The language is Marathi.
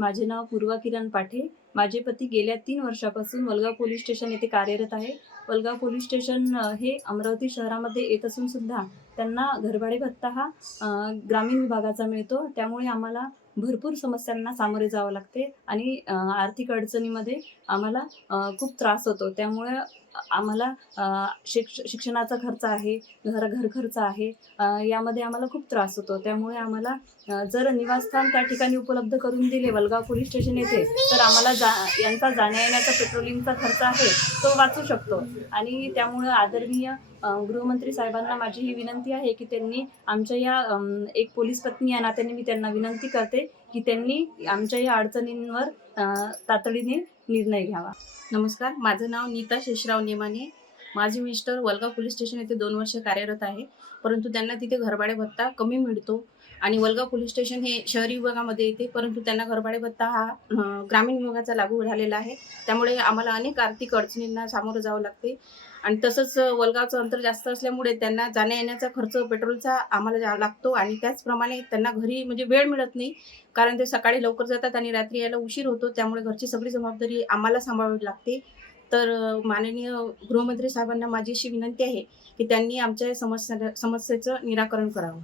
माझे नाव पूर्वा किरण पाठे. माझे पती गेल्या तीन वर्षापासून वलगाव पोलीस स्टेशन येथे कार्यरत आहे. वलगाव पोलीस स्टेशन हे अमरावती शहरामध्ये येत असून सुद्धा त्यांना घरभाडे भत्ता हा ग्रामीण विभागाचा मिळतो. त्यामुळे आम्हाला भरपूर समस्यांना सामोरे जावं लागते आणि आर्थिक अडचणीमध्ये आम्हाला खूप त्रास होतो. त्यामुळे आम्हाला शिक्ष शिक्षणाचा खर्च आहे घर घर खर्च आहे यामध्ये आम्हाला खूप त्रास होतो. त्यामुळे आम्हाला जर निवासस्थान त्या ठिकाणी उपलब्ध करून दिले वलगाव पोलीस स्टेशन येथे तर आम्हाला जा यांचा जाण्या येण्याचा पेट्रोलिंगचा खर्च आहे तो वाचू शकतो. आणि त्यामुळं आदरणीय गृहमंत्री साहेबांना माझी ही विनंती आहे की त्यांनी आमच्या या एक पोलीस पत्नी या नात्याने मी त्यांना विनंती करते की त्यांनी आमच्या या अडचणींवर तातडीने निर्णय घ्यावा. नमस्कार माझं नाव नीता शेषराव नेमाने. माझे मिस्टर वलगाव पोलीस स्टेशन येथे दोन वर्ष कार्यरत आहे. परंतु त्यांना तिथे घरभाडे भत्ता कमी मिळतो. आणि वलगाव पोलीस स्टेशन हे शहरी विभागामध्ये येते. परंतु त्यांना घरभाडे भत्ता हा ग्रामीण विभागाचा लागू झालेला आहे. त्यामुळे आम्हाला अनेक आर्थिक अडचणींना सामोरं जावं लागते. आणि तसंच वलगावचं अंतर जास्त असल्यामुळे त्यांना जाण्या येण्याचा खर्च पेट्रोलचा आम्हाला जा- लागतो. आणि त्याचप्रमाणे त्यांना घरी म्हणजे वेळ मिळत नाही. कारण ते सकाळी लवकर जातात आणि रात्री यायला उशीर होतो. त्यामुळे घरची सगळी जबाबदारी आम्हाला सांभाळावी लागते. तर माननीय गृहमंत्री साहेबांना माझी अशी विनंती आहे की त्यांनी आमच्या समस्या समस्येचं निराकरण करावं.